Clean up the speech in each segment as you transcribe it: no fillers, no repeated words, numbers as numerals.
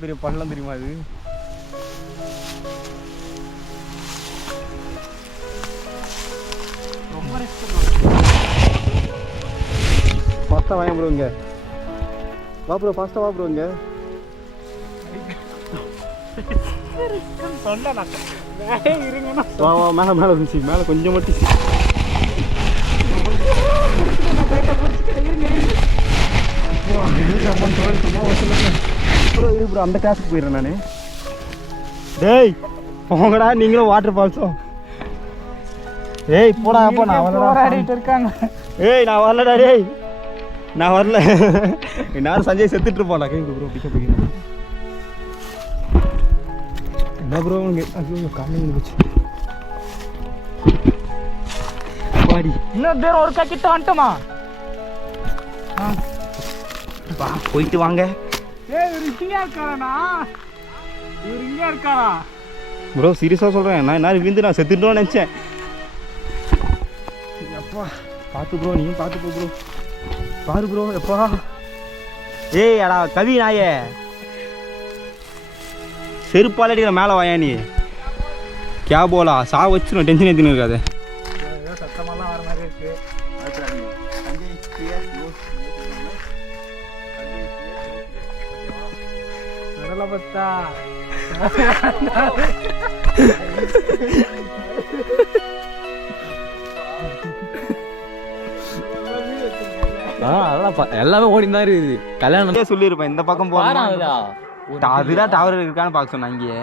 பெரிய பள்ளம் தெரியுமா அது? ரொம்ப ஃபாஸ்ட்டாக வாங்க ப்ரோ. இங்கே வா ப்ரோ, ஃபாஸ்ட்டாக வா ப்ரோ. இங்கே வா வா, மேலே மேலே வந்துச்சு, மேலே கொஞ்சம் மட்டும் ப்ரோ. அந்த கிளாஸுக்கு போயிடுறேன் நான். டேய் போங்கடா நீங்களும் வாட்டர் ஃபால்ஸும். ஏய் போடா அப்போ, நான் வரலாடிட்டு இருக்காங்க. ஏய் நான் வரலடா. டேய் நான் வரல. எல்லாரும் சஞ்சய் செத்துட்டு இருப்பான்டா. கேட்கு ப்ரோ, பிக்க போகிறேன். என்ன ப்ரோ உனக்கு? ஐயோ காலையில் போச்சு பாடி. இன்னும் பேர் ஒரு கிட்ட வந்துட்டோமா? வா போயிட்டு வாங்க. ப்ரோ சீரியஸாக சொல்கிறேன், நான் என்ன விழுந்து நான் செத்துட்டோன்னு நினச்சேன். எப்பா பார்த்து ப்ரோ, நீயும் பார்த்து போ ப்ரோ. பாரு ப்ரோ எப்பா. ஏய் அடா கவி நாயே, செருப்பால் அடிக்கிற மேலே வாயா நீ. கே போலா சா வச்சுரும், டென்ஷன் ஏற்றின்னு இருக்காது. சத்தமெல்லாம் வர மாதிரி இருக்கு. எல்லாமே ஓடிதான் இருக்குது. கல்யாணம் சொல்லியிருப்பேன் இந்த பக்கம் போறா. அதுதான் டவர் இருக்கான்னு பார்க்க சொன்னேன். அங்கேயே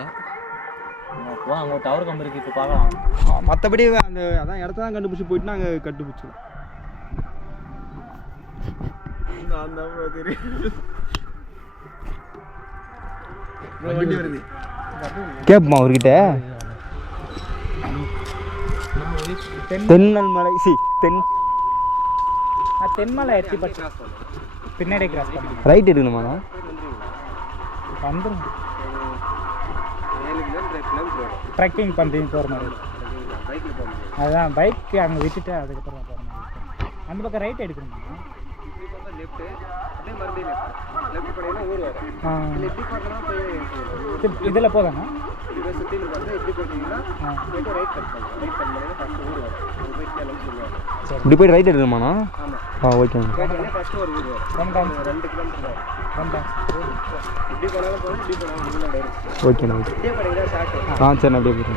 அங்கே டவர் கம்பெனி இருக்கு, இப்போ பார்க்கலாம். மற்றபடி அந்த அதான் இடத்த தான் கண்டுபிடிச்சி போயிட்டு நாங்கள் கண்டுபிடிச்சோம். கேட்போமா அவர்கிட்ட? தென்னல் மலை தென்மலை எட்டி பட்டு பின்னாடி கிராஸ் பண்ணி ரைட் எடுக்கணுமாண்ணா? வந்துடும். ட்ரெக்கிங் பண்ணுறீங்க போகிற மாதிரி. அதுதான் பைக் அங்கே விட்டுட்டு அதுக்கப்புறம் போகிற மாதிரி. அந்த பக்கம் ரைட் எடுக்கணுமா? இதில் போதாண்ணா? இப்படி போய் ரைட் எடுக்கணுமாண்ணா? ஆ ஓகே. ஓகேண்ணா ஓகே. ஆ சரிண்ணா அப்படியே போய்ட்டு.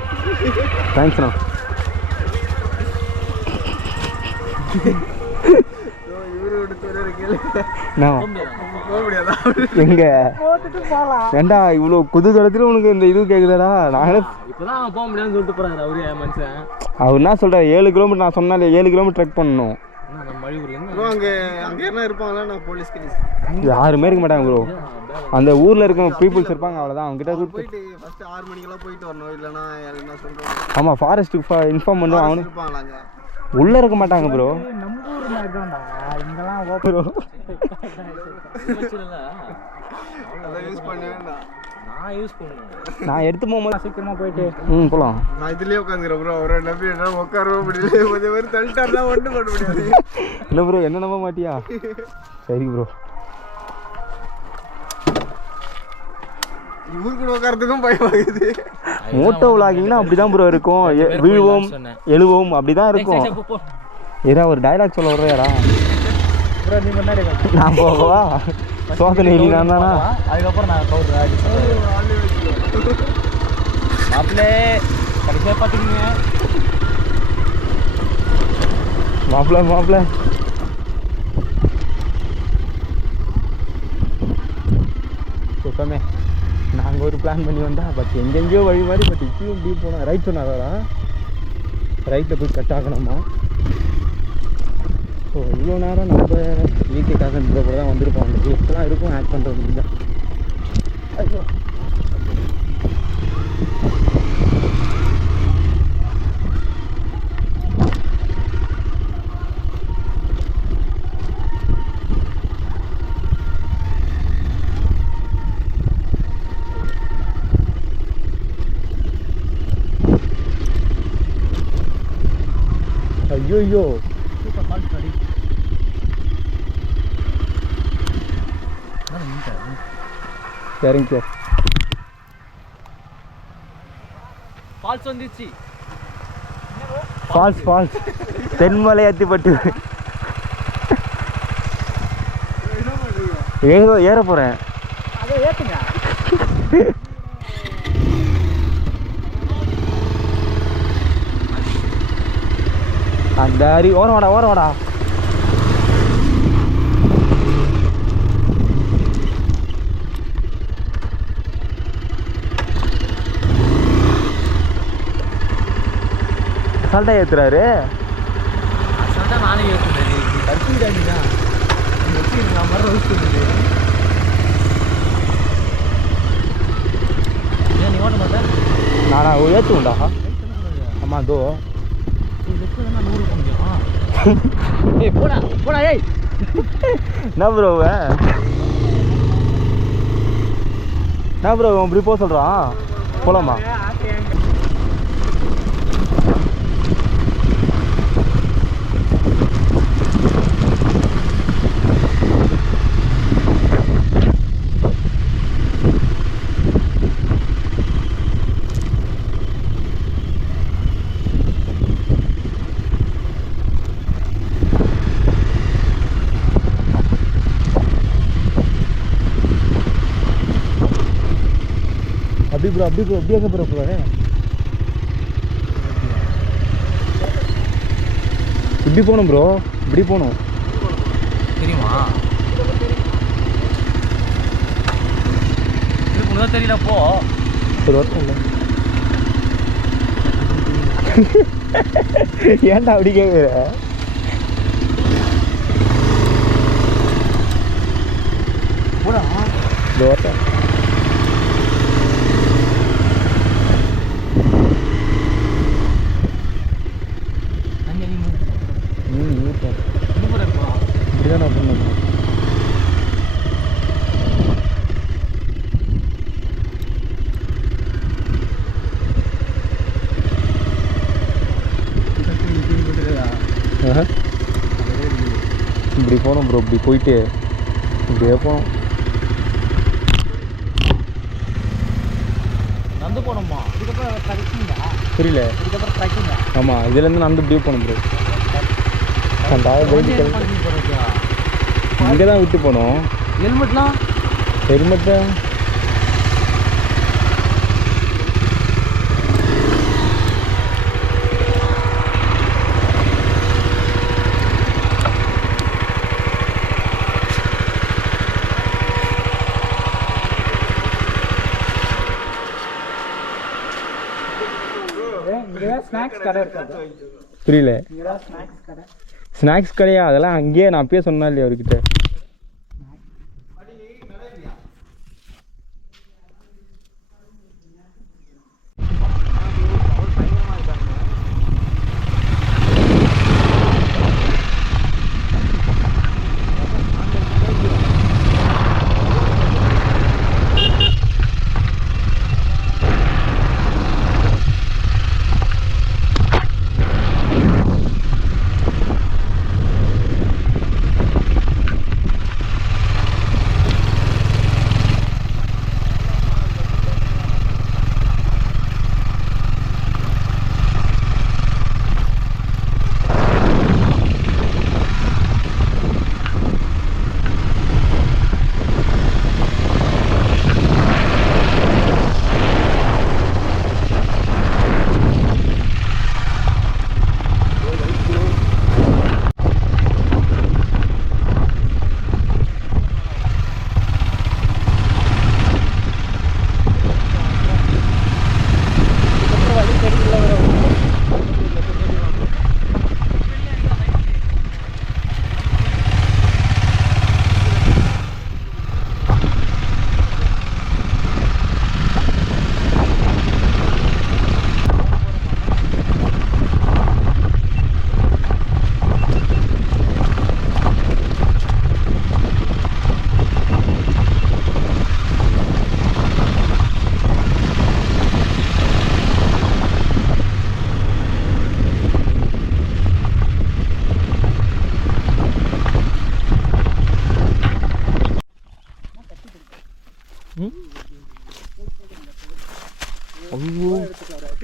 தேங்க்ஸ்ண்ணா. எங்க ஏண்டா இவ்வளோ குதூகலத்துல உனக்கு இந்த இது கேக்குதாடா? நாங்களே இப்பதான் போக முடியாதுன்னு சொல்லிட்டு போறாரு அவரு மனுஷன். அவர் என்ன சொல்றாரு, 7 கிலோமீட்டர் நான் சொன்னாலே 7 கிலோமீட்டர் ட்ரெக் பண்ணணும். யாருமே இருக்க மாட்டாங்க ப்ரோ. அந்த ஊர்ல இருக்க பீப்புள்ஸ் இருப்பாங்க, அவ்வளவுதான். அவங்க கிட்ட போயிட்டு ஃபர்ஸ்ட் 6 மணிக்கெல்லாம் போயிட்டு வரணும். இல்லனா என்ன சொல்றோம்? ஆமா ஃபாரஸ்ட்டுக்கு இன்ஃபார்ம் பண்ணுவோம். அவனு இருப்பாங்களாங்க, உள்ள இருக்க மாட்டாங்க ப்ரோ. நம்ம ஊர் மாதிரி தான்டா இங்கலாம். ப்ரோ அத யூஸ் பண்ணவேண்டா. நான் யூஸ் பண்ணுவேன். நான் எடுத்து போகும்போது சீக்கிரமா போயிட்டு போலாம். நான் இதுலயே உட்காந்துக்கிறேன் ப்ரோ. அவரை நம்பி என்ன உட்காரவே முடியல. கொஞ்சம் பேர் தள்ளிட்டாருன்னா ஒன்றும் பண்ண முடியாது. இல்லை ப்ரோ, என்ன நம்ப மாட்டியா? சரி ப்ரோ. இவரு கூட உட்காரத்துக்கும் பயமாகுது. மோட்டோ விளாகிங்னா அப்படிதான் ப்ரோ இருக்கும். விழுவோம் எழுவோம் அப்படிதான் இருக்கும். ஏதா ஒரு டைலாக் சொல்ல வர்றியாடா? நான் போகவா? சோதனை நான் தானா? அதுக்கப்புறம் நான் மாப்பிள்ளை கடைசியாக பார்த்துக்கீங்க. மாப்பிள்ளை சுத்தமே நாங்கள் ஒரு பிளான் பண்ணி வந்தா, பட் எங்கெங்கேயோ வழி மாதிரி. பட் இப்பயும் இப்படி போனோம். ரைட் சொன்னாரா? ரைட்டில் போய் கட் ஆகணுமா? ஸோ இவ்வளோ நேரம் நம்ம இயற்கைக்காக இந்த கூட தான் வந்திருப்போம். அந்த கேஸ்லாம் இருக்கும் ஆட் பண்ணுறது முடிஞ்சா. ஐயோ ஐயோ சரிங்க சார். ஃபால்ஸ் தென்மலை அத்திப்பட்டு ஏற போறேன். அந்த அரி ஓரம் வாடா அசால்ட்டா ஏத்துறாரு. நானே நானா ஏற்றுண்டா. ஆமா தோ போடா ஏய் என்ன ப்ரோ இப்படி போக சொல்கிறான். போலாமா? அப்படி எங்கே ப்ரோ போகிறேன்? இப்படி போகணும் ப்ரோ, இப்படி போகணும் தெரியுமா? தெரியல போ. ஒரு வருஷம் இல்லை ஏன்டா அப்படி கேட்குற? போடா இந்த வருஷம் இப்படிதான் நான் பண்ண. இப்படி போனோம் ப்ரோ, இப்படி போயிட்டு இப்படியே போனோம். நடந்து போனோமா? இதுக்கப்புறம் ட்ரக்கிங்கா? புரியல. இதுக்கப்புறம் ட்ரக்கிங்கா? ஆமாம், இதுலேருந்து நடந்து இப்படியே போகணும் ப்ரோ. அந்த இங்கே தான் விட்டு போனோம். ஹெல்மெட்லாம் புரியல. ஸ்நாக்ஸ் கடையா? அதெல்லாம் அங்கேயே நான் அப்பயே சொன்னா இல்லையா அவர்கிட்ட.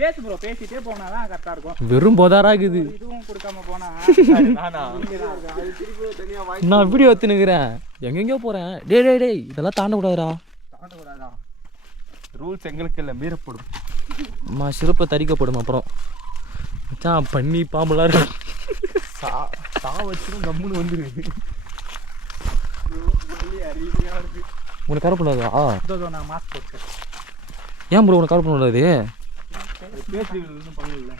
பேசு ப்ரோ, பேசிட்டே போனாதான் கரெக்டா இருக்கும். வெறும் போதாரா இருக்குது. இதுவும் கொடுக்காம போனா நான் வீடியோ எடுத்துனுக்கிறேன், எங்கெங்கயோ போறேன். டேய் இதெல்லாம் தாண்டக்கூடாதுடா. ரூல்ஸ் எங்களுக்கு இல்லை, மீறப்படும். அம்மா சிறப்பை தரிக்கப்படும். அப்புறம் மச்சான் பண்ணி பாம்பெல்லாம் இருக்கு. சா வச்சுடும் கம்முன்னு வந்துரு. உனக்கு கவர் பண்ணாதா? நான் மாஸ்க் போட்டு. ஏன் ப்ரோ உனக்கு கவர் பண்ணாது? பேசுறீங்க பண்ணல.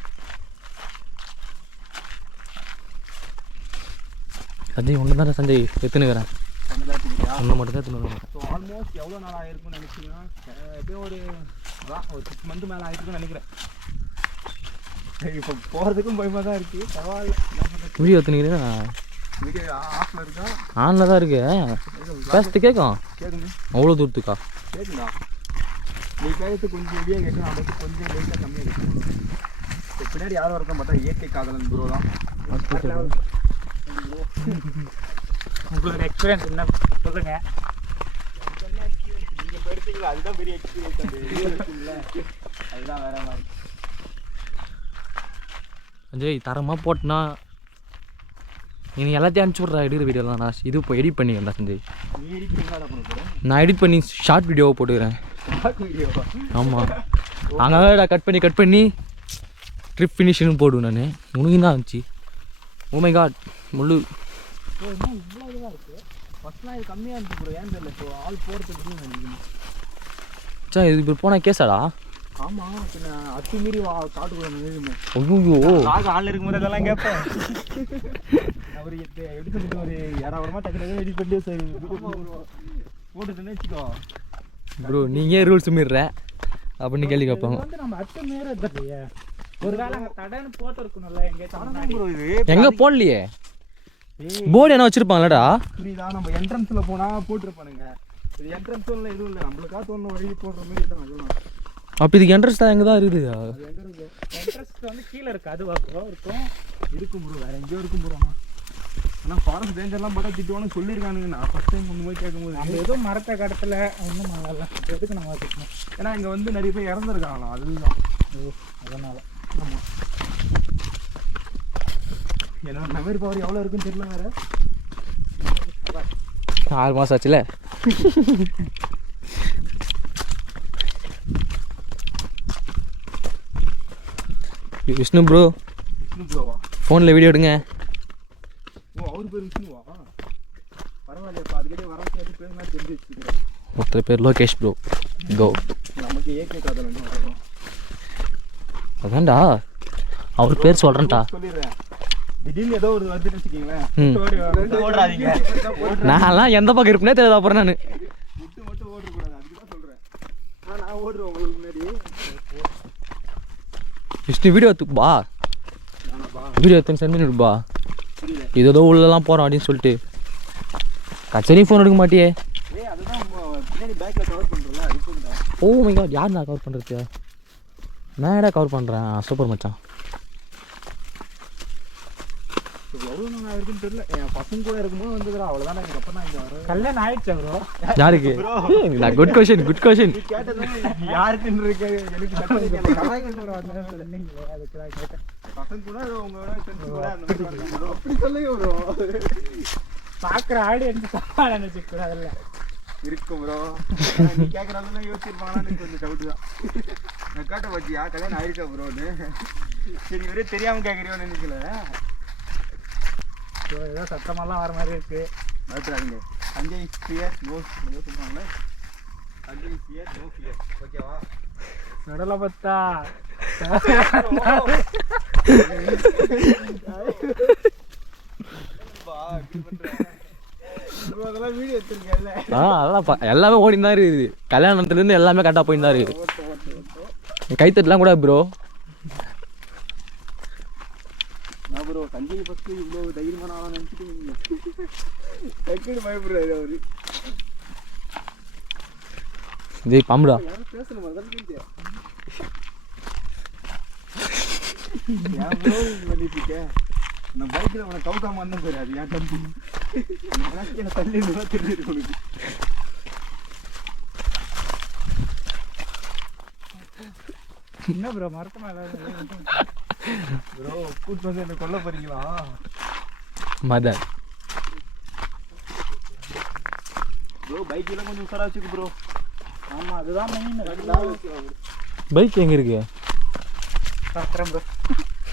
சஞ்சய் ஒன்று தான் சஞ்சய் எடுத்துனுக்கிறேன். ஒன்று மட்டும் தான் எடுத்துன்னு. ஸோ ஆல்மோஸ்ட் எவ்வளோ நாள் ஆயிருக்குன்னு நினைச்சிங்கன்னா எப்படியும் ஒரு 6 month மேலே ஆயிருக்குன்னு நினைக்கிறேன். இப்போ போகிறதுக்கும் பயமாக தான் இருக்குது. பரவாயில்ல. வீடியோ எடுத்துனுக்கிறேன். வீடியோ ஆஃபில் இருக்கா? ஆனில் தான் இருக்கு. பேசுறது கேட்கும். கேட்குங்க. அவ்வளோ தூரத்துக்கா கேட்குங்களா? நீ கேட்கறது கொஞ்சம் வீடியோ கேட்கணும். நமக்கு கொஞ்சம் லைட்டாக கம்மியாக கேட்கணும். இப்போ பின்னாடி யாரும் இருக்க மாட்டா, இயற்கை காதலன் ப்ரோ தான். உங்களோட எக்ஸ்பீரியன்ஸ் என்ன சொல்லுங்க. நீங்கள் போயிருக்கீங்களா? அதுதான் பெரிய எக்ஸ்பீரியன்ஸ். அதுதான் வேற மாதிரி. சஞ்சய் தரமாக போட்டனா நீ எல்லாத்தையும் அனுப்பிச்சி விட்றா. எடுக்கிற வீடியோலாம் நான் இது இப்போ எடிட் பண்ணிக்கிறேன் சஞ்சய். நீ எடிட் பண்ணி நான் எடிட் பண்ணி ஷார்ட் வீடியோவை போட்டுக்கிறேன். வீடியோவா? ஆமாம், அங்கே கட் பண்ணி ட்ரிப் ஃபினிஷ்னு போடுவேன் நான். உனக்கு தான் இருந்துச்சு. ஓ மை காட் முள்ளு. இவ்வளோ இதுவாக இருக்குது. ஃபஸ்ட்லாம் இது கம்மியாக இருந்துச்சு ப்ரோ. ஏன் தெரியல. இப்போ ஆள் போகிறதுக்கு நினைக்கிறேன். சா இது இப்போ போனால் கேஸாடா? ஆமாம், பின்ன அத்துமீறி காட்டுக்குள்ள நினைவுமே. ஐயோ ஆக ஆள் இருக்கும்போது அதெல்லாம் கேட்பேன். அவர் எடுத்துக்கிட்டு ஒரு ஏடாவரமாக டக்குனு எடிட் பண்ணி சரி போட்டுட்டுன்னு வச்சுக்கோ ப்ரோ. நீங்கள் ரூல்ஸ் மீறுற அப்படின்னு கேள்வி கேட்பாங்க. வந்து நம்ம அட்டு மீறதில்லையே. ஒரு வேளை அங்கே தடன்னு போட்டு இருக்கணும்ல. எங்கே போடலையே. போர்டு என்ன வச்சுருப்பாங்களடா? புரியுதா? நம்ம என்ட்ரன்ஸில் போனால் போட்டிருப்பானுங்க. இது என்ட்ரன்ஸில் எதுவும் இல்லை. நம்மளுக்காக தோணும் வழி போடுற மாதிரி தான். அதெல்லாம் அப்போ இதுக்கு என்ட்ரன்ஸ் தான் எங்கே தான் இருக்குது? என்ட்ரன்ஸ் வந்து கீழே இருக்குது. அதுவாக இருக்கும் ப்ரோ. வேறு எங்கேயோ இருக்கும் ப்ரோ. ஆனால் ஃபாரஸ்ட் ரேஞ்சர்லாம் பார்த்தா திட்டுவானு சொல்லியிருக்கானுங்க. நான் ஃபஸ்ட் டைம் ஒன்று போய் கேட்கும்போது நம்ம எதுவும் மரத்தை கடத்தில் ஒன்றும் பண்ணல. எதுக்கு நம்ம வச்சுக்கணும்? ஏன்னா இங்கே வந்து நிறைய பேர் இறந்துருக்காங்களாம். அதுதான் அதனால். ஆமாம். என்னோட மெமரி பவர் எவ்வளோ இருக்குன்னு தெரியல. வேறு 6 மாதம் ஆச்சுல. விஷ்ணு ப்ரோ. விஷ்ணு ப்ரோவா? ஃபோனில் வீடியோ எடுங்க. ஓ, அவர் பேர் விஷ்ணுவா? பரவாயில்ல. இப்போ அதுக்கிட்டே வர பேருனா தெரிஞ்சு வச்சுக்கிறேன். ஒருத்தர் பேர் லோகேஷ் ப்ரோ. கோ. நமக்கு ஏகே காதல் வரும். அதான்டா அவர் பேர் சொல்கிறேன்டா. சொல்லிடுறேன். திடீர்னு ஏதோ ஒரு வந்துட்டு வச்சுக்கிங்களேன். ஓடுறாதீங்க. நான்லாம் எந்த பக்கம் இருப்பேனே தெரியாது. அப்புறம் நான் விட்டு மட்டும் ஓடக்கூடாது. அதுக்கு தான் சொல்கிறேன். நான் ஓடுறேன் உங்களுக்கு முன்னாடி. விஷ்ணு வீடியோ எடுத்துப்பா. வீடியோ எடுத்து சென்ட் பண்ணிவிடுப்பா. இதோ உள்ளலாம் போகிறோம் அப்படின்னு சொல்லிட்டு கச்சேரி ஃபோன் எடுக்க மாட்டியே. ஓ மை காட், யார் நான் கவர் பண்ணுறது? நான் ஏடா கவர் பண்ணுறேன். சூப்பர் மச்சான். எவ்வளோ நாள் இருக்குன்னு தெரியல. என் பசங்க கூட இருக்கும்போது வந்துக்கிறா. அவ்வளோதான். எனக்கு அப்புறம் நான் இங்கே வரேன். கல்யாணம் ஆயிடுச்சா ப்ரோ? யாருக்கு? நான் குட் கொஷின் கேட்டது யாருக்குன்னு இருக்கு. எனக்கு பசங்க கூட உங்களோட அப்படி சொல்லுங்க ப்ரோ. பார்க்குற ஆடியன்ஸ் தப்பாக நினச்சிக்கூடாதுல்ல. இருக்கும் ப்ரோ. நீ கேட்குறாலும் யோசிச்சிருப்பாங்கன்னு கொஞ்சம் டவுட்டு தான். நான் கேட்ட பற்றியா கல்யாணம் ஆயிருக்கா ப்ரோன்னு. சரி, ஒரே தெரியாமல் கேட்குறியோன்னு நினைக்கல. ஏதோ சத்தமெல்லாம் வர மாதிரி இருக்குது. பயப்படாதீங்க. சஞ்சய் ஃபியர் நோ சொல்லுவாங்களே. Sanjay fear no fear. ஓகேவா? நடுல பார்த்தா அதெல்லாம் வீடியோ எடுத்துருக்கேன்ல. அதெல்லாம் எல்லாமே ஓடின்னு தான் இருக்குது. கல்யாணத்துலேருந்து எல்லாமே கரெக்டாக போயின்னு தான் இருக்குது. கைத்தட்டலாம் கூட ப்ரோ. நான் ப்ரோ சஞ்சய் ஃபஸ்ட்டு இவ்வளோ தைரியமான ஆளாக நினச்சிட்டு டக்குன்னு பயப்படுறாரு அவரு. இது பாம்புடா. யாரும் பேசணும் பண்ணிட்டு இருக்கேன். நான் பைக்கில் உனக்கு கவுக்காம வந்தேன் பேர். அது ஏன் தம்பி என்ன தள்ளி தெரிஞ்சிருக்கு உனக்கு. என்ன ப்ரோ மரத்து மேல ப்ரோ கூட்டு வந்து என்ன கொல்ல போறீங்களா? மதர் ப்ரோ பைக் எல்லாம் கொஞ்சம் உஷாரா வச்சுக்கு ப்ரோ. ஆமா அதுதான் மெயின். பைக் எங்கே இருக்கு? பாக்குறேன் ப்ரோ.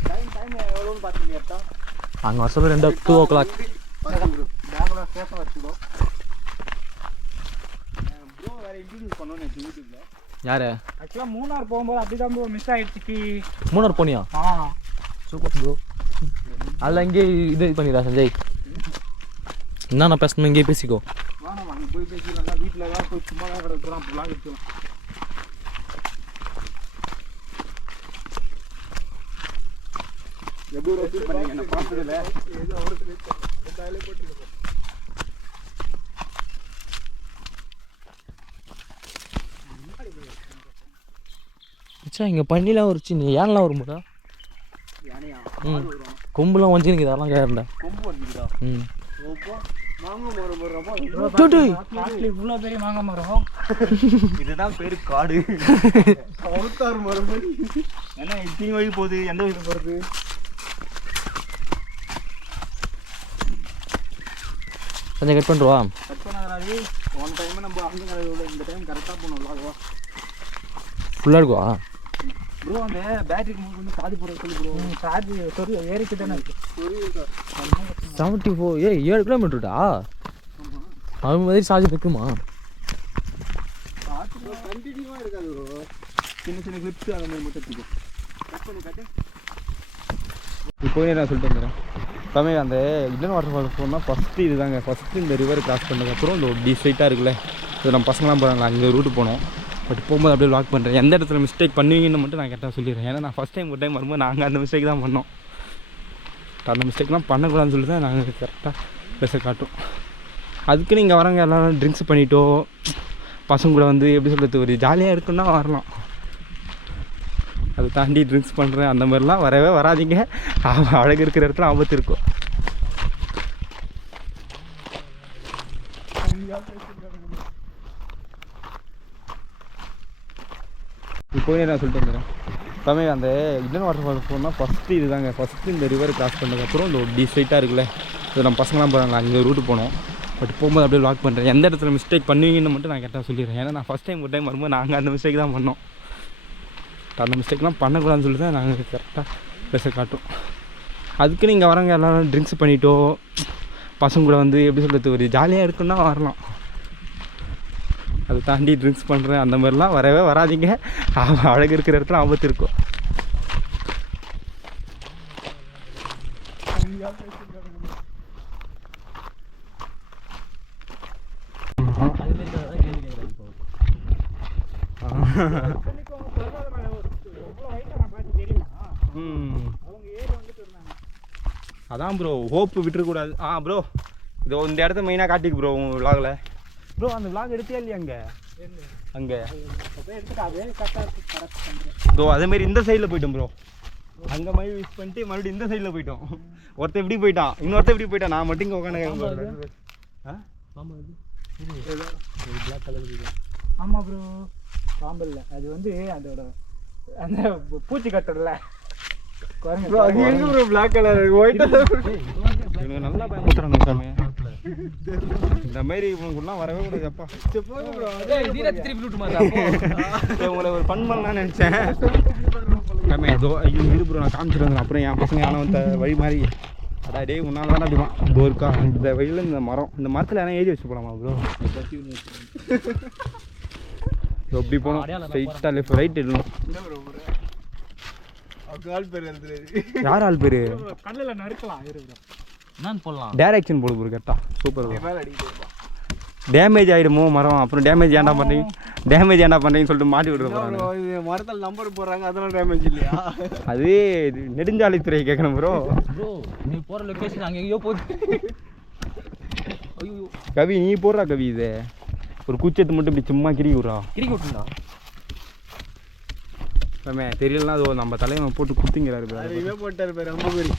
டைம் எவ்வளோன்னு பார்த்துக்கிட்டா அங்கே வர சொல்ல 2 o'clock. பேக்ல சேஃபாக வச்சுக்கோ ப்ரோ. வேறு இன்ட்ரடியூஸ் பண்ணோன்னு யூடியூப்ல. யாரு? ஆக்சுவலாக மூணார் போகும்போது அப்படிதான் ப்ரோ மிஸ் ஆயிடுச்சு. மூணார் போனியா? Super bro. அதில் இங்கே இது பண்ணிடா சஞ்சய். என்ன பேசணும் இங்கே பேசிக்கோ. வாங்க அங்கே போய் பேசிக்கலாம். வீட்டில் தான் போய் சும்மா தான் கிடக்குறோம். பிளாக் எடுத்துக்கலாம். எப்படி ரோட் பண்ணீங்க? என்ன பார்த்ததில்ல. இங்கே பண்ணிலாம் ஒரு சின்ன யானைலாம் வரும்போதா? யானையா? ம் கொம்புலாம் வஞ்சிருக்கு அதெல்லாம் கேட்குறா. கொம்பு வந்துக்குதா? ம் மாங்காய் மரம் போடுறோமோ இவ்வளோ பெரிய மாங்காய் மரம். இதுதான் பேரு காடு. அவத்தார் மரம் என்ன இத்தனை வழி போகுது? எந்த வழியில் போகிறது? கொஞ்சம் கட் பண்ணுறவா? கட் பண்ணாதாடி. ஒன் டைம் நம்ம அங்கே இந்த டைம் கரெக்டாக போகணும்ல. அதுவா ஃபுல்லாக இருக்குவா ப்ரோ? அந்த பேட்டரிக்கு கொஞ்சம் சார்ஜ் போட சொல்லி ப்ரோ. சார்ஜ் சொல்லி ஏறிட்டு தானே இருக்கு. 74. 7 கிலோமீட்டருடா. அது மாதிரி சார்ஜ் இருக்குமா? கண்டினியூவாக இருக்காது ப்ரோ. சின்ன சின்ன கிளிப்ஸ் அந்த மாதிரி மட்டும் இருக்கும். கட் பண்ணி காட்டு. இப்போ நான் சொல்லிட்டு வந்துடுறேன். தமிழ் அந்த இடன் வாட்டர் ஃபால்ஸ் போனால் ஃபஸ்ட்டு இது தாங்க. ஃபஸ்ட்டு இந்த ரிவர் கிராஸ் பண்ணதுக்கப்புறம் இந்த டி ஸ்ட்ரைட்டாக இருக்குல்ல, இது நம்ம பசங்களாம் போகிறாங்களா அங்கே ரூட்டு போனோம். பட் போகும்போது அப்படியே வ்ளாக் பண்ணுறேன். எந்த இடத்துல மிஸ்டேக் பண்ணுவீங்கன்னு மட்டும் நான் கரெக்டாக சொல்லிடுறேன். ஏன்னா நான் ஃபஸ்ட் டைம் ஒரு டைம் வரும்போது நாங்கள் அந்த மிஸ்டேக் தான் பண்ணோம். அந்த மிஸ்டேக்லாம் பண்ணக்கூடாதுன்னு சொல்லி தான் நாங்கள் கரெக்டாக ப்ளஸை காட்டும். அதுக்குன்னு இங்கே வரவங்க எல்லோரும் ட்ரிங்க்ஸ் பண்ணிட்டோ பசங்க கூட வந்து எப்படி சொல்கிறது ஒரு ஜாலியாக இருக்குன்னா வரலாம். அதை தாண்டி ட்ரிங்க்ஸ் பண்ணுறேன் அந்த மாதிரிலாம் வரவே வராதிங்க. அழகு இருக்கிற இடத்துல ஆபத்து இருக்கும். இப்போ நான் சொல்லிட்டு வந்துடுறேன். தமிழ் அந்த இடன் வாட்டர் ஃபால்ஸ் போனால் ஃபஸ்ட்டு இது தாங்க. ஃபஸ்ட்டு இந்த ரிவர் கிராஸ் பண்ணதுக்கப்புறம் இந்த டி ஸ்ட்ரைட்டாக இருக்குல்ல, இது நம்ம பசங்களாம் போகிறாங்களா அங்கே ரூட்டு போனோம். பட் போகும்போது அப்படியே வ்ளாக் பண்ணுறேன். எந்த இடத்துல மிஸ்டேக் பண்ணுவீங்கன்னு மட்டும் நான் கரெக்டாக சொல்லிடுறேன். ஏன்னா நான் ஃபஸ்ட் டைம் ஒரு டைம் வரும்போது நாங்கள் அந்த மிஸ்டேக் தான் பண்ணோம். அந்த மிஸ்டேக்லாம் பண்ணக்கூடாதுன்னு சொல்லி தான் நாங்கள் கரெக்டாக ப்ளஸை காட்டும். அதுக்குன்னு இங்கே வரவங்க எல்லோரும் ட்ரிங்க்ஸ் பண்ணிட்டோ பசங்க கூட வந்து எப்படி சொல்கிறது ஒரு ஜாலியாக இருக்குன்னா வரலாம். அதை தாண்டி ட்ரிங்க்ஸ் பண்ணுறேன் அந்த மாதிரிலாம் வரவே வராதிங்க. அழகு இருக்கிற இடத்துல ஆபத்து இருக்கும். அதான் ப்ரோ ஹோப்பு விட்டுறக்கூடாது. ப்ரோ இதோ இந்த இடத்த மெயினாக காட்டிக்கு ப்ரோ உங்கள் விலாகில். ப்ரோ அந்த விலாக் எடுத்தியா இல்லையா? அங்கே இதோ அதேமாரி இந்த சைடில் போயிட்டோம் ப்ரோ. அங்கே மாதிரி யூஸ் பண்ணிட்டு மறுபடியும் இந்த சைடில் போயிட்டோம். ஒருத்தர் எப்படி போயிட்டான், இன்னொருத்தர் எப்படி போயிட்டான். நான் மட்டும் இங்கே உட்காந்து. ஆமாம் ப்ரோ பாம்பு இல்லை, அது வந்து அதோட அந்த பூச்சி கட்டுறல பிளாக் கலர் நல்லா பயன்படுத்துறாங்க சாமி. இந்த மாதிரி இவங்களுக்குலாம் வரவே கூடாது. அப்பா உங்களை ஒரு ஃபன் பண்ணலான்னு நினச்சேன். ஏதோ ஐயோ இரு ப்ரோ நான் காமிச்சிட்டு வந்தேன். அப்புறம் என் பசங்க ஆனால் வந்த வழி மாதிரி அடா டே முன்னால் தானே அப்படிமா இதோ இருக்கா இந்த வழியில் இந்த மரத்தில் எதனா ஏறி வச்சு போகலாமா ப்ரோ? எப்படி போகணும்? ஸ்ட்ரைட்டாக லெஃப்ட் ரைட் எடுக்கணும். யார் ஆள் பேர்? கல்லில் நறுக்கலாம் என்னன்னு போடலாம். டைரக்ஷன் போடு ப்ரோ கரெக்டாக. சூப்பர். டேமேஜ் ஆகிடுமோ மரம். அப்புறம் டேமேஜ் ஏன்டா பண்ணுறீங்கன்னு சொல்லிட்டு மாட்டி விடுற போகிறாங்க. மரத்தில் நம்பர் போடுறாங்க அதெல்லாம் டேமேஜ் இல்லையா? அது நெடுஞ்சாலைத்துறை கேட்கணும் ப்ரோ. ப்ரோ நீ போகிற லொக்கேஷன் அங்கே எங்கேயோ போகுது. ஐயோ கவி நீ போடுறா கவி. இது ஒரு குச்சத்து மட்டும் இப்படி சும்மா கிரிக்கி விட்றா. தெரியலனா அது நம்ம தலைவன் போட்டு குத்திங்கிறாரு. போட்டாரு பேர் ரொம்ப பேர்.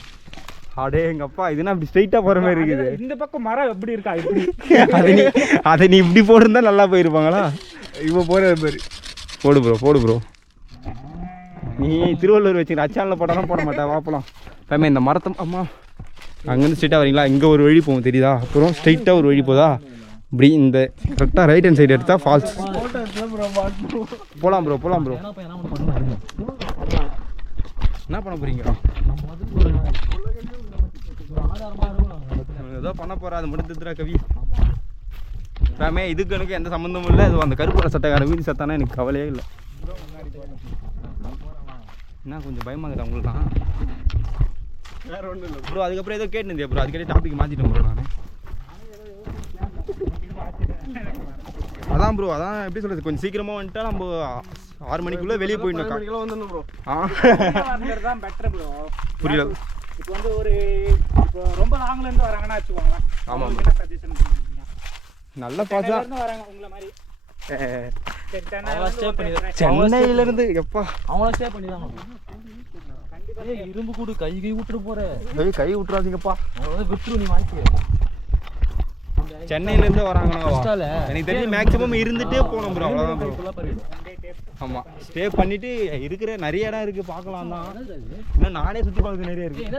அடே எங்க அப்பா இதுனா இப்படி ஸ்ட்ரைட்டா போற மாதிரி இருக்குது. இந்த பக்கம் மரம் எப்படி இருக்கா இப்படி? அதை நீ இப்படி போட்டிருந்தா நல்லா போயிருப்பாங்களா? இவ போற பேர். போடு ப்ரோ. நீ திருவள்ளூர் வச்சுக்கிற அச்சானில் போட்டாலும் போட மாட்டேன் வாப்பலாம் ஃபேமே இந்த மரத்தம் அம்மா அங்கேருந்து ஸ்ட்ரெயிட்டாக வரீங்களா இங்கே ஒரு வழி போகும் தெரியுதா அப்புறம் ஸ்ட்ரெயிட்டாக ஒரு வழி போதா இப்படி இந்த கரெக்டாக ரைட் ஹேண்ட் சைடு எடுத்தால் ஃபால்ஸ் போகலாம் ப்ரோ என்ன பண்ண போகிறீங்க ஏதோ பண்ண போகிறா அது மட்டும் திருத்துறா கவி ஃபேமே இதுக்கு எனக்கு எந்த சம்மந்தமும் இல்லை அது அந்த கருப்பு சட்டைக்கார வீதி சத்தானா எனக்கு கவலையே இல்லை என்ன கொஞ்சம் பயமாகுது அவங்களுக்குலாம் வேற ஒன்றும் இல்லை ப்ரோ அதுக்கப்புறம் ஏதோ கேட்டுருந்தேன் ப்ரோ அதுக்கே டாபிக் மாற்றிட்டேன் ப்ரோ நான் அதான் ப்ரோ அதான் எப்படி சொல்கிறது கொஞ்சம் சீக்கிரமாக வந்துட்டா நம்ம 6 மணிக்குள்ளே வெளியே போயிடணும் வந்துடணும் ப்ரோ தான் பெட்டர் ப்ரோ புரியல இப்போ வந்து ஒரு இப்போ ரொம்ப லாங்லேருந்து வராங்கன்னா வச்சுக்கோங்களேன் ஆமாம் சஜஷன் நல்ல பாசா வராங்க உங்களை மாதிரி சென்னையிலேருந்து எப்பா அவங்கள ஸ்டே பண்ணி தான் இரும்பு கூடு கை விட்டுட்டு போகிறேன் கை விட்டுறாதீங்கப்பா அவங்கள விட்டுரு நீ வாங்கி சென்னையிலேருந்து வராங்கண்ணா எனக்கு தெரிஞ்சு மேக்ஸிமம் இருந்துகிட்டே போகணும் ப்ரோ அவ்வளோதான் ப்ரோ ஆமாம் ஸ்டே பண்ணிவிட்டு இருக்கிற நிறைய இடம் இருக்குது பார்க்கலாம் தான் இன்னும் நானே சுற்றி பார்க்க நிறைய இருக்குது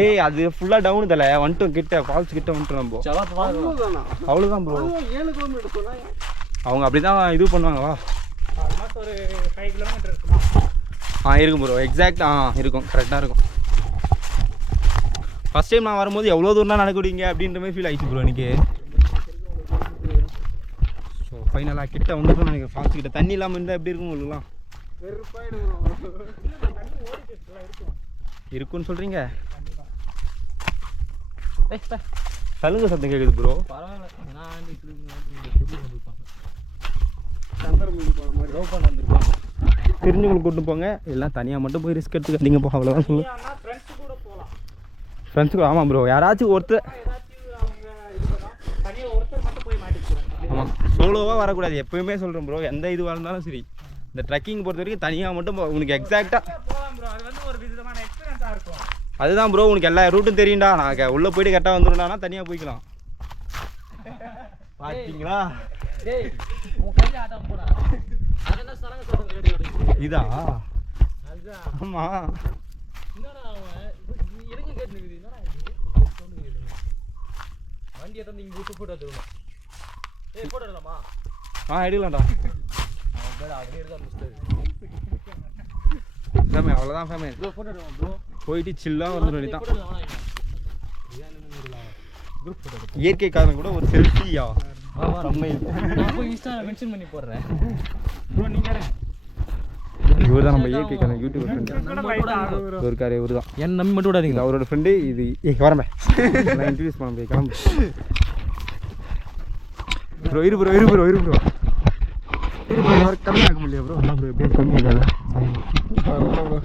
ஏய் அது ஃபுல்லாக டவுனு தலை வந்துட்டோம் கிட்ட ஃபால்ஸ் கிட்ட வந்துட்டோம் நம்ம அவ்வளோதான் ப்ரோ அவங்க அப்படி தான் இது பண்ணுவாங்க வா ஒரு 5 கிலோமீட்டர் இருக்குமா இருக்கும் ப்ரோ எக்ஸாக்ட் இருக்கும் கரெக்டாக இருக்கும் ஃபஸ்ட் டைம் நான் வரும்போது எவ்வளோ தூரம் நடக்குவீங்க அப்படின்ற மாதிரி ஃபீல் ஆயிடுச்சு ப்ரோ எனக்கு ஸோ ஃபைனலாக கிட்ட வந்துட்டோம் எனக்கு ஃபால்ஸ் கிட்ட தண்ணி இல்லாமல் இருந்தால் எப்படி இருக்கும் உங்களுக்குலாம் இருக்குன்னு சொல்கிறீங்க சலுங்க சத்தம் கேட்குது ப்ரோ தெரிஞ்சவங்களுக்கு கூட்டு போங்க எல்லாம் தனியாக மட்டும் போய் ரிஸ்க் எடுத்துக்காதீங்க போ அவ்வளோதான் சொல்லு ஃப்ரெண்ட்ஸு கூட ஆமாம் ப்ரோ யாராச்சும் ஒருத்தர் ஆமாம் சோலோவாக வரக்கூடாது எப்போயுமே சொல்கிறேன் ப்ரோ எந்த இதுவாக இருந்தாலும் சரி இந்த ட்ரெக்கிங் பொறுத்த வரைக்கும் தனியாக மட்டும் உனக்கு எக்ஸாக்டாக அதுதான் ப்ரோ உனக்கு எல்லா ரூட்டும் தெரியும்டா நான் உள்ளே போயிட்டு கரெக்டாக வந்துடும்டானா தனியாக போய்க்கலாம் பார்த்தீங்களா இதா ஆமாம் எடுக்கலாம்டா ஃபேமே அவ்வளோதான் ஃபேமே போயிட்டு சில்லாக வந்துடும் வேண்டியதான் இயற்கை காரணம் கூட ஒரு செல்ஃபியா மென்ஷன் பண்ணி போடுறேன் இவர் தான் நம்ம இயற்கை காரணம் யூடியூப் ஃப்ரெண்டு இருக்காரு இவர் தான் என் நம்பி மட்டும் விடாதீங்க அவரோட ஃப்ரெண்டு இது வரமே நான் இன்ட்ரடியூஸ் பண்ண முடியாது கிளம்பு ப்ரோ இரு ப்ரோ கம்மியாக முடியல ப்ரோ என்ன ப்ரோ எப்படியும் கம்மியாக ப்ரோ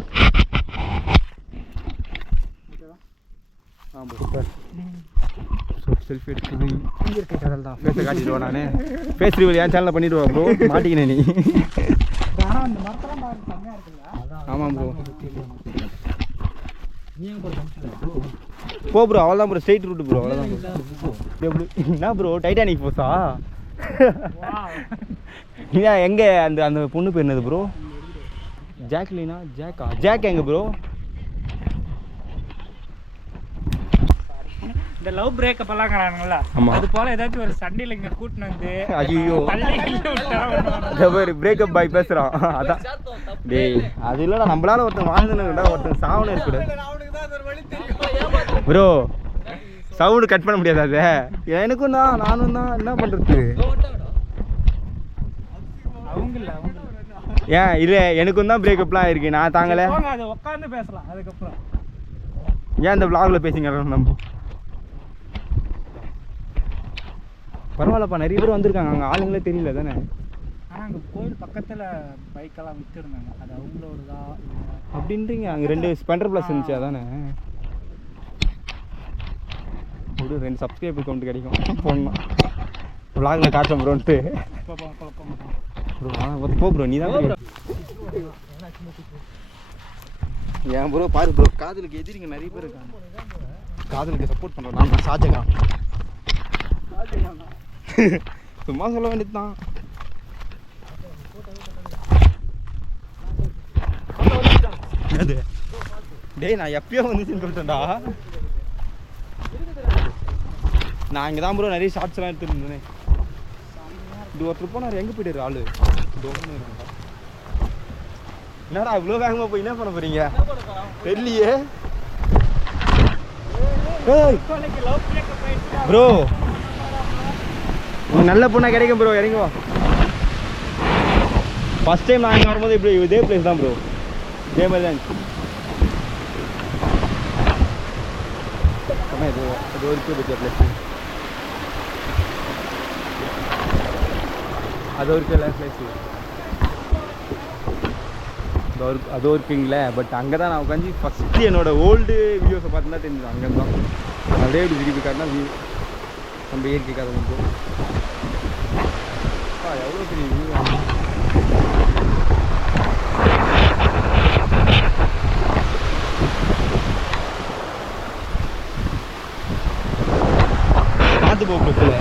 செல்ஃபி எடுத்து இயற்கை கடல் தான் ஃபேஸை காட்டிடுவேன் நான் ஃபேஸ் ரிவீல் என் சேனலில் பண்ணிவிடுவேன் ப்ரோ மாட்டிக்கினேன் நீ ஆமாம் ப்ரோ போ ப்ரோ அவ்வளோதான் ப்ரோ ஸ்ட்ரெயிட் ரூட் ப்ரோ அவ்வளோதான் என்ன ப்ரோ டைட்டானிக் போஸா ஏன் எங்கே அந்த பொண்ணு பேர் என்னது ப்ரோ ஜாக்லினா ஜாக் எங்கே ப்ரோ இந்த லவ் பிரேக்கப் எல்லாம்ங்கறானுங்களா அது போல ஏதாச்சும் ஒரு சண்டையில இங்க கூட்டிட்டு வந்து ஐயோ பிரேக்கப் பாய் பேசுறான் அதான் டேய் அது இல்லடா நம்மளால ஒருத்தன் வாழ்ந்துனுடா ஒருத்தன் சாவன இருக்குடா ப்ரோ சவுண்ட் கட் பண்ண முடியாது அது எனக்கும் தான் நானும் தான் என்ன பண்றது ஏன் இல்ல எனக்கும் தான் பிரேக்கப்லாம் ஆயிருக்கு நான் தாங்கல அது உட்கார்ந்து பேசலாம் அதுக்கப்புறம் ஏன் இந்த vlogல பேசிங்க நம்ம பரவாயில்லப்பா நிறைய பேர் வந்திருக்காங்க அங்கே ஆளுங்களே தெரியல தானே ஆனால் அங்கே கோயில் பக்கத்தில் பைக்கெல்லாம் விற்றுருந்தாங்க அது அவங்களோடதா அப்படின்றீங்க அங்கே 2 ஸ்பெண்டர் ப்ளஸ் இருந்துச்சு அதானே ஒரு 2 சப்ஸ்கிரைபர் கவுண்ட் கிடைக்கும் போடணும் vlogல காட்டுறோம் ப்ரோன்ட்டு போ ப்ரோ நீ தான் ஏன் ப்ரோ பாரு ப்ரோ காதலுக்கு எதிரிங்க நிறைய பேர் இருக்காங்க காதலுக்கு சப்போர்ட் பண்ணுறோம் நான் ஷாஜகான் சும்மா சொல்ல வேண்டியது தான் என்னது டேய் நான் எப்பயோ வந்துச்சுன்னு சொல்லிட்டேன்டா. நான் இங்கே தான் ப்ரோ நிறைய ஷார்ட்ஸ்லாம் எடுத்துருந்தேன். இது ஒருத்தர் போனார், எங்கே போயிட்டாரு ஆளு? என்னடா இவ்வளோ வேகமாக போய் என்ன பண்ண போறீங்க தெரியலையே. ப்ரோ நல்ல பொண்ணா கிடைக்கும் ப்ரோ, இறங்குவா. ஃபர்ஸ்ட் டைம் நான் இங்கே வரும்போது இப்படி இதே பிளேஸ் தான் ப்ரோ, இதே மாதிரி தான் இருந்துச்சு. இது ஒரு பிளேஸ், அது ஒரு பிளேஸ் அதுவும் இருக்குங்களே. பட் அங்கே தான் நான் உட்காந்து ஃபஸ்ட்டு என்னோட ஓல்டு வீடியோஸை பார்த்து தான் தெரிஞ்சது. அங்கே தான் அப்படியே இப்படி திருப்பி காட்டினா வியூ நம்ம இயற்கை கதை மட்டும் எவ்வளோ பெரிய வியூ. பார்த்து போக்குல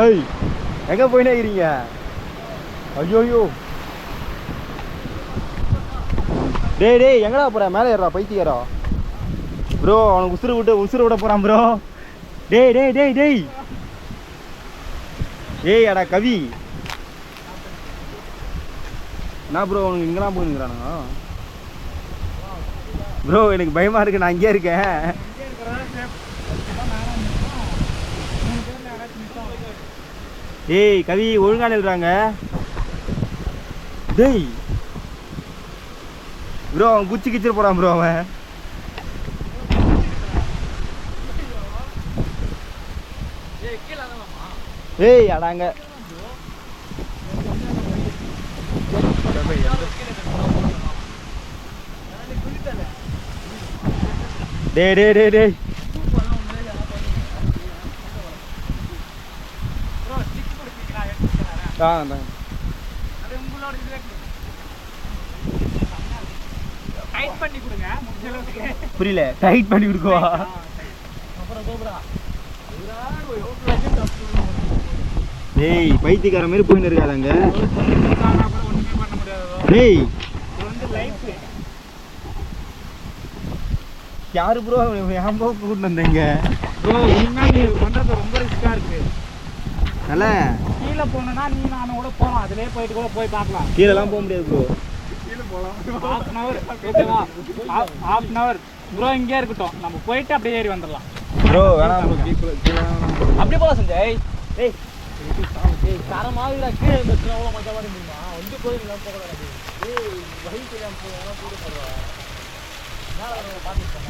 ஏய் எங்கே போயினே இருக்கிறீங்க? ஐயோயோ டேய் டேய் எங்கடா போற? மேலே ஏறா பைத்தியாரா ப்ரோ. அவனுக்கு உசுறு விட போகிறான் ப்ரோ. டேய் டேய் டேய் டேய் ஏய் அடா கவி என்ன ப்ரோ அவனுக்கு இங்கெல்லாம் போயிருக்கிறானுங்க ப்ரோ. எனக்கு பயமாக இருக்கு, நான் இங்கே இருக்கேன். ஏய் கவி ஒழுங்கா நில்றாங்க. டேய் ப்ரோ அவன் குச்சி கிச்சிட்டு போடான் ப்ரோ. அவன் ஏய் அடாங்க டேய் டேய் டேய் டேய் புரியல. டைட் பண்ணி கொடுக்குவா? டேய் பைத்தியக்கார மாதிரி போயின்னு இருக்காதாங்க. டேய் யாரு ப்ரோ ஏன் ப்ரோ கூட்டு வந்தீங்க ப்ரோ? நீ பண்றது ரொம்ப ரிஸ்கா இருக்கு. நல்ல கீழே போனா நீ நானும் கூட போகலாம், அதுலேயே போயிட்டு கூட போய் பார்க்கலாம். கீழெல்லாம் போக முடியாது ப்ரோ. கீழே போகலாம். ஹாஃப் அன் ஹவர் ப்ரோ இங்கே இருக்கட்டும், நம்ம போயிட்டு அப்படியே ஏறி வந்துடலாம் ப்ரோ. வேணாம் ப்ரோ, அப்படியே போகலாம் சஞ்சய். ஏய் ஏய் தரமாகல கீழே இருந்துச்சுன்னா அவ்வளோ மஜா மாதிரி முடியுமா? வந்து கோயிலாம் போகக்கூடாது. ஏய் வழி தெரியாமல் போய் கூட போடுவா மேலே பார்த்துருக்கேன்.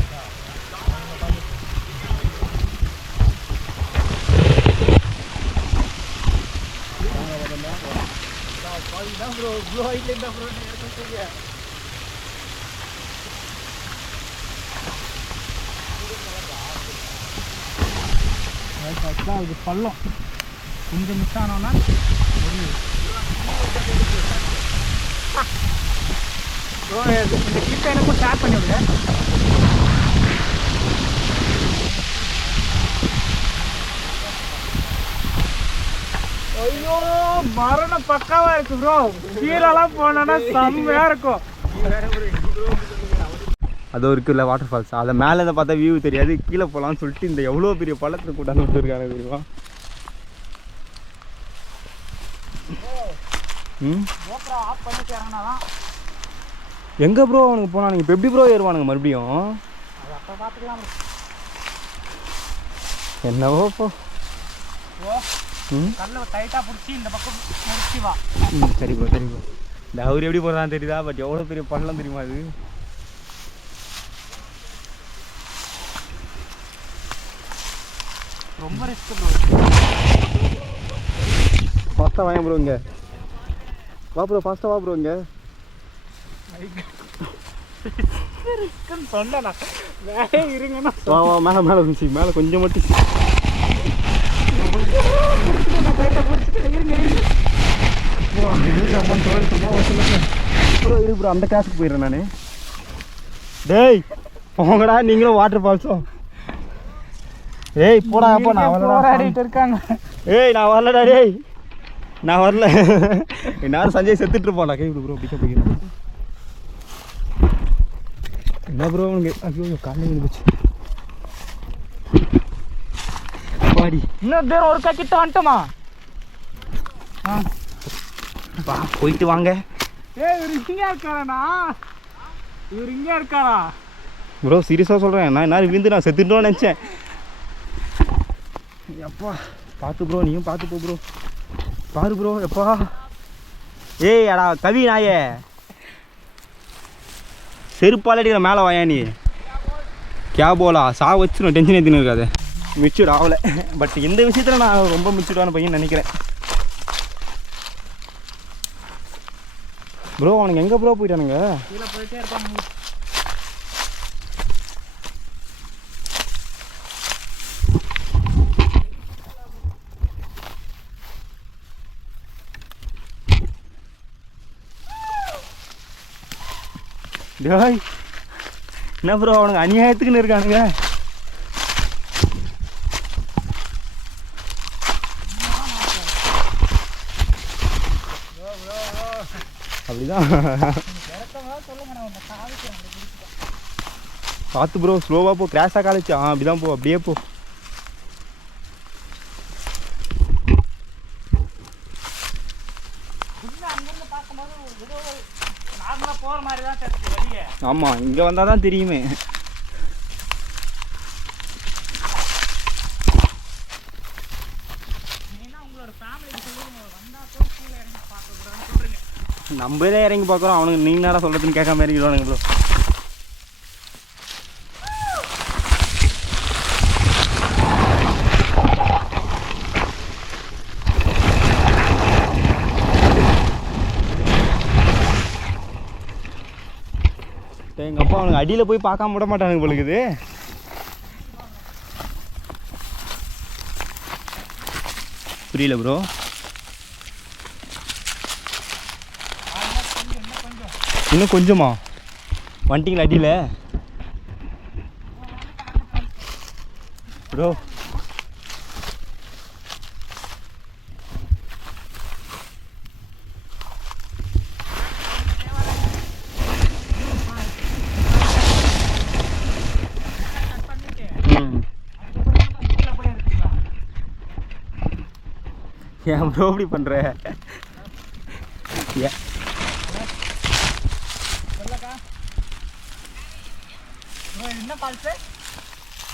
ப்ரோ ப்ரோ ஹைட்ல இருந்தா ப்ரோ எடுத்துங்க. இது பள்ளம் கொஞ்சம் மிஸ் ஆனோன்னா இந்த கிட்ட எனக்கும் ஷேர் பண்ணி விடுங்க. ஐயோ மரணம் பக்காவா இருக்கு ப்ரோ. கீழெல்லாம் போனோன்னா செம்மையா இருக்கும். அது இருக்குல்ல வாட்டர் ஃபால்ஸ், அதை மேலே இதை பார்த்தா வியூ தெரியாது. கீழே போகலான்னு சொல்லிட்டு இந்த எவ்வளோ பெரிய பள்ளத்தில் கூட்டாந்து விட்டுருக்காங்க தெரியுமா? எங்கே ப்ரோ அவனுக்கு போனானுங்க? இப்போ எப்படி ப்ரோ ஏறுவானுங்க மறுபடியும்? என்னவோ போ. டைட்டா பிடிச்சி இந்த பக்கம் முடிச்சு வா. சரி ப்ரோ சரி ப்ரோ. இந்த அவர் எப்படி போகிறதான்னு தெரியுதா? பட் எவ்வளோ பெரிய பள்ளம் தெரியுமா அது? ரொம்ப ரிஸ்க் ப்ரோ. ஃபாஸ்ட்டாக வாங்க ப்ரோ. இங்கே வா ப்ரோ ஃபாஸ்ட்டாக வா ப்ரோ இங்கே சொன்னா வேலை இருங்கண்ணா. வா வா மேலே மேலே குச்சி மேலே கொஞ்சம் மட்டும் ப்ரோ இரு ப்ரோ அந்த கிளாஸுக்கு போயிடுறேன் நான். டேய் போங்கடா நீங்களும் வாட்டர் ஃபால்ஸும். ஏய் போடா அப்போ நான் போராடிட்டு இருக்காங்க. ஏய் நான் வரலடா டேய் நான் வரல. எல்லாரும் சஞ்சய் செத்துட்டு இருப்பான்டா. கை விடு ப்ரோ பிக்க போய்க்கிறேன். என்ன ப்ரோ உனக்கு ஐயோ காலையில் விழுந்துச்சு பாடி. இன்னும் தூரம் ஒரு கிட்ட வந்துட்டோமா? வா போயிட்டு வாங்க. இவர் இங்கே இருக்காரண்ணா. இவர் இங்கே இருக்காரா ப்ரோ சீரியஸாக சொல்கிறேன். நான் என்ன விழுந்து நான் செத்துட்டோன்னு நினச்சேன். எப்பா பார்த்து ப்ரோ நீயும் பார்த்து போ ப்ரோ. பாரு ப்ரோ எப்பா. ஏய் அடா கவி நாயே செருப்பாலடிக்கிற மேலே வாயா நீ. கே போலா சா வச்சு டென்ஷன் ஏற்றினு இருக்காது. மிச்சூர் ஆகலை. பட் இந்த விஷயத்தில் நான் ரொம்ப மிச்சூர்டான பையன் நினைக்கிறேன். ப்ரோ அவனுக்கு எங்கே ப்ரோ போயிட்டானுங்க? கீழே போயிட்டே இருக்காங்க. டேய் என்ன ப்ரோ அவனுக்கு அநியாயத்துக்குன்னு இருக்கானுங்க. அப்படிதான் பார்த்து ப்ரோ ஸ்லோவாக போ. கிராஷாக காலேஜ் அப்படிதான் போ. அப்படியே போ. ஆமாம் இங்கே வந்தால் தான் தெரியுமே. நம்மளே இறங்கி பார்க்குறோம். அவனுக்கு நீ நேரம் சொல்கிறதுன்னு கேட்காம இறங்கிடுவானுங்க ப்ரோ. எங்கள் அப்பா அவனுக்கு அடியில் போய் பார்க்காம விட மாட்டானுங்க போலுக்குது. புரியல ப்ரோ. இன்னும் கொஞ்சமா வண்டிங்களா அடியில் ப்ரோ? ஏன் ப்ரோ இப்படி பண்ணுற? என்ன falls?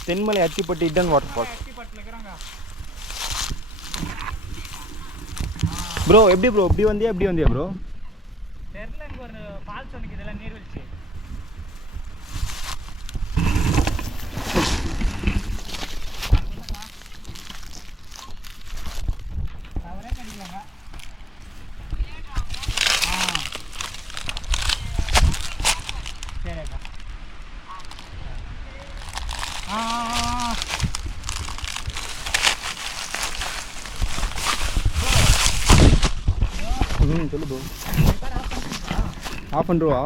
Thenmalai Athipattu hidden water falls bro. எப்படி ப்ரோ இப்படி வந்தியா எப்படி வந்தியா ப்ரோ? தெரியல. இங்கே ஒரு ஃபால்ஸ் ஒன்று இதெல்லாம் நீர்வீழ்ச்சி. அவரே கண்டிக்கலாங்க. சரி அக்கா. சொல்லு ப்ரோ. ஆஃப் பண்ணுறவா?